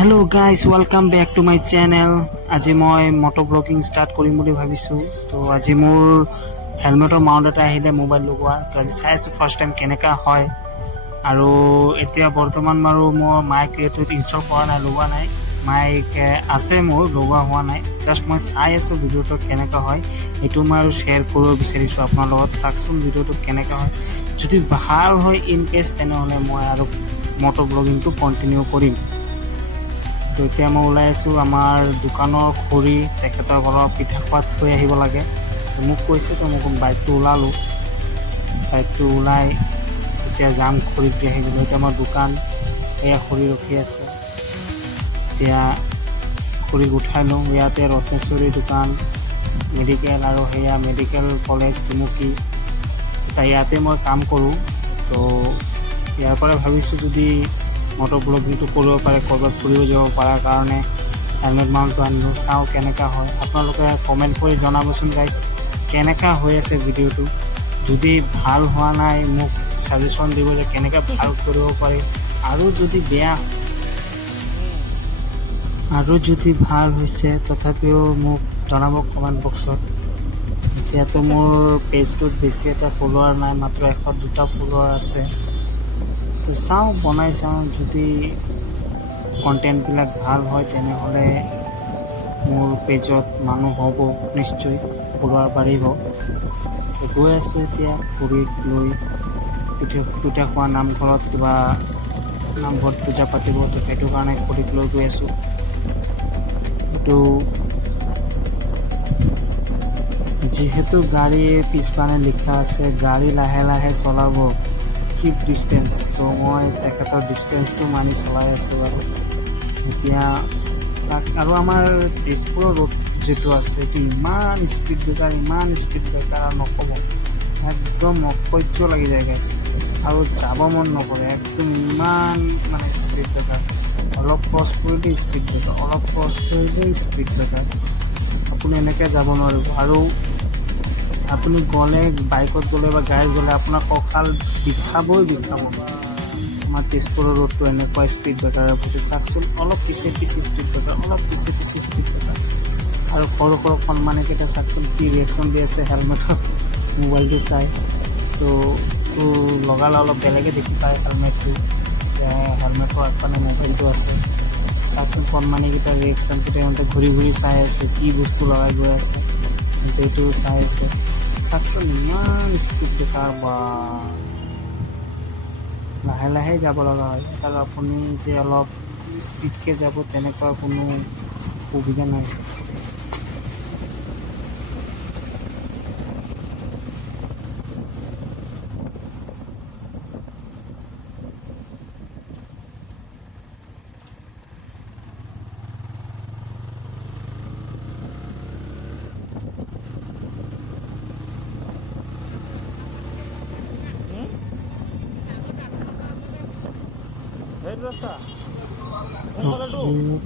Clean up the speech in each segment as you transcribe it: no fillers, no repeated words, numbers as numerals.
Hello' guys welcome back to my channel. আজি মই মটো blogging start কৰিম বুলি ভাবিছোঁ। তো আজি মোৰ হেলমেটৰ মাউণ্ট এটা আহিলে মোবাইল লগোৱা। তো আজি চাই আছোঁ ফাৰ্ষ্ট টাইম কেনেকুৱা হয়। আৰু এতিয়া বৰ্তমান বাৰু মই মাইক এইটো ইনষ্টল কৰা নাই, লগোৱা নাই। মাইক আছে মোৰ, লগোৱা হোৱা নাই। জাষ্ট মই চাই আছোঁ ভিডিঅ'টো কেনেকুৱা হয়, সেইটো মই আৰু শ্বেয়াৰ কৰিব বিচাৰিছোঁ আপোনাৰ লগত। চাওকচোন ভিডিঅ'টো কেনেকুৱা হয়। যদি ভাল হয় ইন কেছ, তেনেহ'লে মই আৰু মটো ব্লগিংটো কণ্টিনিউ কৰিম। তো এতিয়া মই ওলাই আছোঁ আমাৰ দোকানৰ খৰি, তেখেতৰ ঘৰৰ পিঠা খোৱাত থৈ আহিব লাগে। তো মোক কৈছে, তো মোক বাইকটো ওলালোঁ। বাইকটো ওলাই এতিয়া যাম খৰিত দি আহিবলৈ। এতিয়া আমাৰ দোকান এয়া খৰি ৰখি আছে। এতিয়া খৰিত উঠাই লওঁ। ইয়াতে ৰত্নেশ্বৰী দোকান, মেডিকেল আৰু সেয়া মেডিকেল কলেজ ডিমুকি। এতিয়া ইয়াতে মই কাম কৰোঁ। তো ইয়াৰ পৰা ভাবিছোঁ যদি মটো ব্লগিংটো কৰিব পাৰে, ক'ৰবাত ফুৰিব যাব পৰাৰ কাৰণে হেলমেট মাউণ্টটো আনিলোঁ। চাওঁ কেনেকুৱা হয়। আপোনালোকে কমেণ্ট কৰি জনাবচোন গাইজ, কেনেকুৱা হৈ আছে ভিডিঅ'টো। যদি ভাল হোৱা নাই মোক ছাজেশ্যন দিব যে কেনেকৈ ভাল কৰিব পাৰি। আৰু যদি ভাল হৈছে তথাপিও মোক জনাব কমেণ্ট বক্সত। এতিয়াতো মোৰ পেজটোত বেছি এটা ফলোৱাৰ নাই, মাত্ৰ 102টা ফলোৱাৰ আছে। তো চাওঁ, বনাই চাওঁ। যদি কণ্টেণ্টবিলাক ভাল হয় তেনেহ'লে মোৰ পেজত মানুহ হ'ব, নিশ্চয় ফলোৱাৰ বাঢ়িব। তো গৈ আছোঁ এতিয়া খৰিক লৈ। পিঠা খোৱা নামঘৰত কিবা নামঘৰত পূজা পাতিব, তো সেইটো কাৰণে খৰিক লৈ গৈ আছোঁ। এইটো যিহেতু গাড়ীৰ পিছপানে লিখা আছে গাড়ী লাহে লাহে চলাব, কিপ ডিষ্টেঞ্চ। তো মই তেখেতৰ ডিষ্টেঞ্চটো মানি চলাই আছোঁ বাৰু। এতিয়া আৰু আমাৰ তেজপুৰৰ ৰোড যিটো আছে, সেইটো ইমান স্পীড ব্ৰেকাৰ আৰু নক'ব। একদম অসহ্য লাগি যায় গাইছ, আৰু যাব মন নকৰে। একদম ইমান স্পীড ব্ৰেকাৰ। অলপ ক্ৰছ কৰিলেই স্পীড ব্ৰেকাৰ, অলপ ক্ৰছ কৰিলেই স্পীড ব্ৰেকাৰ। আপুনি এনেকৈ যাব নোৱাৰিব। আৰু আপুনি গ'লে, বাইকত গ'লে বা গাড়ীত গ'লে আপোনাৰ কঁকাল বিষাবই। আমাৰ তেজপুৰৰ ৰোডটো এনেকুৱা স্পীড ব্ৰেকাৰৰ প্ৰতি চাওকচোন। অলপ পিছে স্পীড ব্ৰেকাৰ, অলপ পিছে স্পীড ব্ৰেকাৰ। আৰু সৰু কণমানিকেইটা চাওকচোন কি ৰিয়েকশ্যন দি আছে হেলমেটত মোবাইলটো চাই। তো লগালে অলপ বেলেগে দেখি পায় হেলমেটটো, যে হেলমেটৰ আগফালে মোবাইলটো আছে। চাওকচোন কণমানিকেইটাৰ ৰিয়েকশ্যনকেইটা, সিহঁতে ঘূৰি চাই আছে কি বস্তু লগাই গৈ আছে, সিহঁতে এইটো চাই আছে। চাওকচোন ইমান স্পীড ব্ৰেকাৰ। বা লাহে লাহে যাব লগা হয়। তাৰ আপুনি যে অলপ স্পীডকৈ যাব তেনেকুৱা কোনো সুবিধা নাই।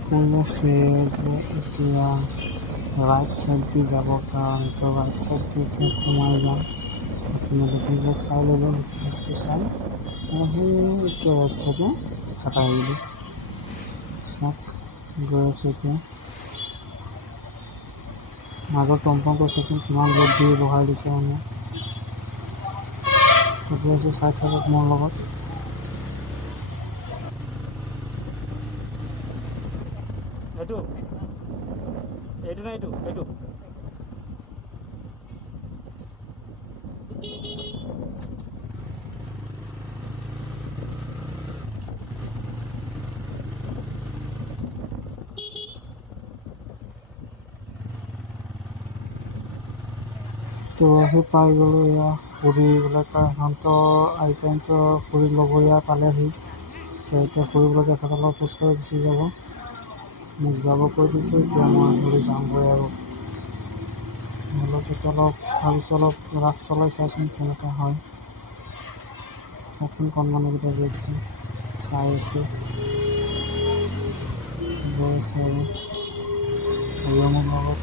কৈ আছে যে এতিয়া ৰাইট ছাইড দি যাবৰ কাৰণে, তো ৰাইট ছাইড দি এতিয়া সোমাই যাম। আপোনালোকে চাই ল'ব বস্তু চাই। সেই এতিয়া ৰাইট ছাইডে হটাই দিলোঁ। চাওক গৈ আছোঁ এতিয়া। আগৰ টমটমটো চাওকচোন কিমান ৰ'দ দি বহাই দিছে মানে। গৈ আছোঁ, চাই থাকক মোৰ লগত। এইটো তো আহি পাই গ'লোঁ এয়া খৰি বোলে। সিহঁতৰ আইটেমটো খৰি লগৰীয়া পালেহি। তো এতিয়া খৰিবিলাক তেখেতসকলক খোজকাঢ়ি গুচি যাব। মোক যাব কৈ দিছোঁ। এতিয়া মই ঘূৰি যামগৈ আৰু এতিয়া ভাবিছোঁ অলপ ৰাফ চলাই চাইচোন কেনেকুৱা হয়। চাওকচোন কণমানিকেইটা ৰিয়েকশ্যন চাই আছে। গৈ আছে আৰু মোৰ লগত।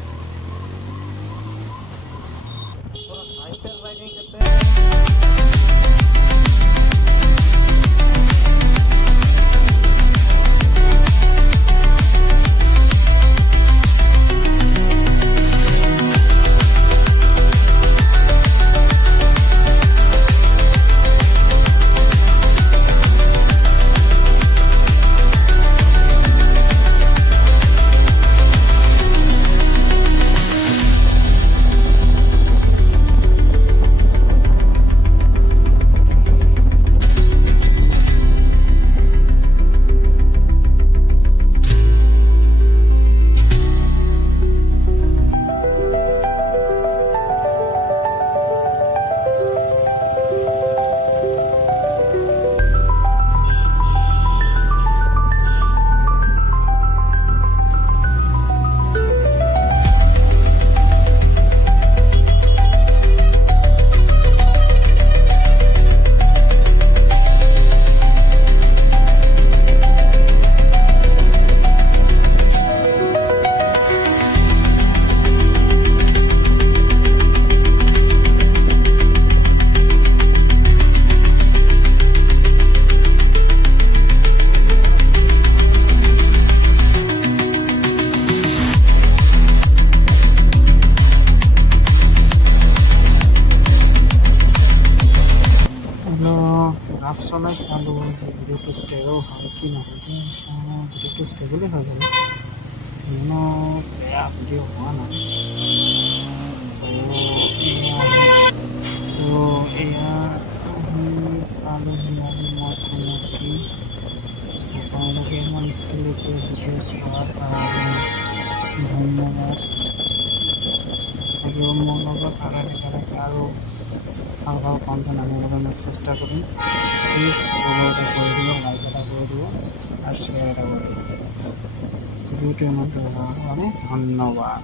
চালোঁ ভিডিঅ'টো ষ্টেবল হয় কি নহয় এতিয়া চাওঁ ভিডিঅ'টো ষ্টেবলেই হৈ গ'ল কোনো বেয়া ভিডিঅ' হোৱা নাই তো এয়া আহি পালোহি আৰু মই থমকি আপোনালোকে ইমান এতিয়ালৈকে ভিডিঅ' চোৱাৰ কাৰণে ধন্যবাদ থাকিব মোৰ লগত আৰু ভাল ভাল কণ্টেণ্ট আনিবলৈ মই চেষ্টা কৰিম প্লিজ ফ'ল' এটা কৰি দিব লাইক এটা কৰি দিব আৰু শ্বেয়াৰ এটা কৰি দিব ভিডিঅ'টো ইমান কাৰণে ধন্যবাদ।